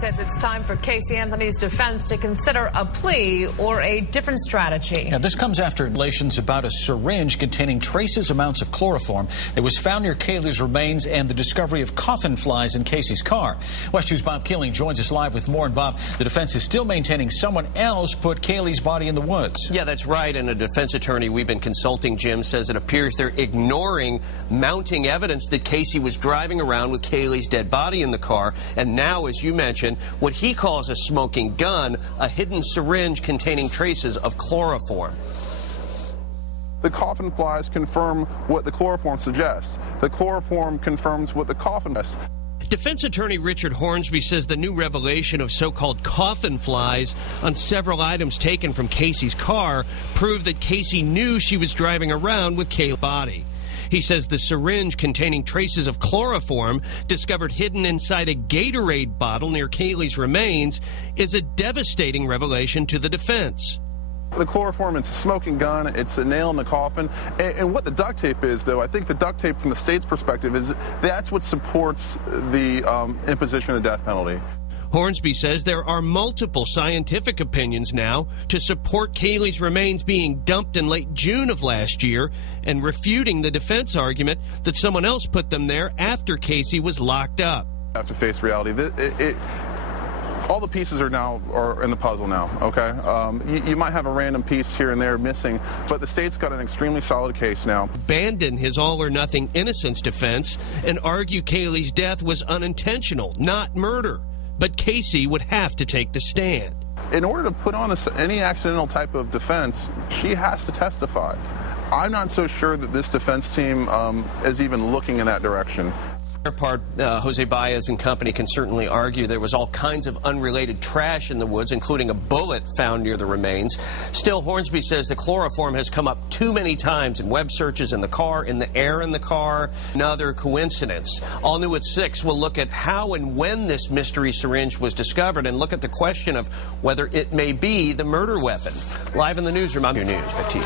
says it's time for Casey Anthony's defense to consider a plea or a different strategy. Yeah, this comes after revelations about a syringe containing traces amounts of chloroform that was found near Kaylee's remains and the discovery of coffin flies in Casey's car. West 2's Bob Keeling joins us live with more. And Bob, the defense is still maintaining someone else put Kaylee's body in the woods. Yeah, that's right. And a defense attorney we've been consulting, Jim, says it appears they're ignoring mounting evidence that Casey was driving around with Kaylee's dead body in the car. And now, as you mentioned, what he calls a smoking gun, a hidden syringe containing traces of chloroform. The coffin flies confirm what the chloroform suggests. The chloroform confirms what the coffin suggests. Defense attorney Richard Hornsby says the new revelation of so-called coffin flies on several items taken from Casey's car prove that Casey knew she was driving around with Kaylee's body. He says the syringe containing traces of chloroform discovered hidden inside a Gatorade bottle near Kaylee's remains is a devastating revelation to the defense. The chloroform, it's a smoking gun, it's a nail in the coffin. And what the duct tape is, though, I think the duct tape from the state's perspective is that's what supports the imposition of the death penalty. Hornsby says there are multiple scientific opinions now to support Kaylee's remains being dumped in late June of last year and refuting the defense argument that someone else put them there after Casey was locked up. You have to face reality. All the pieces are in the puzzle now, okay? You might have a random piece here and there missing, but the state's got an extremely solid case now. Abandon his all-or-nothing innocence defense and argue Kaylee's death was unintentional, not murder. But Casey would have to take the stand. In order to put on any accidental type of defense, she has to testify. I'm not so sure that this defense team is even looking in that direction. For their part, Jose Baez and company can certainly argue there was all kinds of unrelated trash in the woods, including a bullet found near the remains. Still, Hornsby says the chloroform has come up too many times in web searches in the car, in the air in the car. Another coincidence. All new at 6, we'll look at how and when this mystery syringe was discovered and look at the question of whether it may be the murder weapon. Live in the newsroom, I'm your news. Back to you.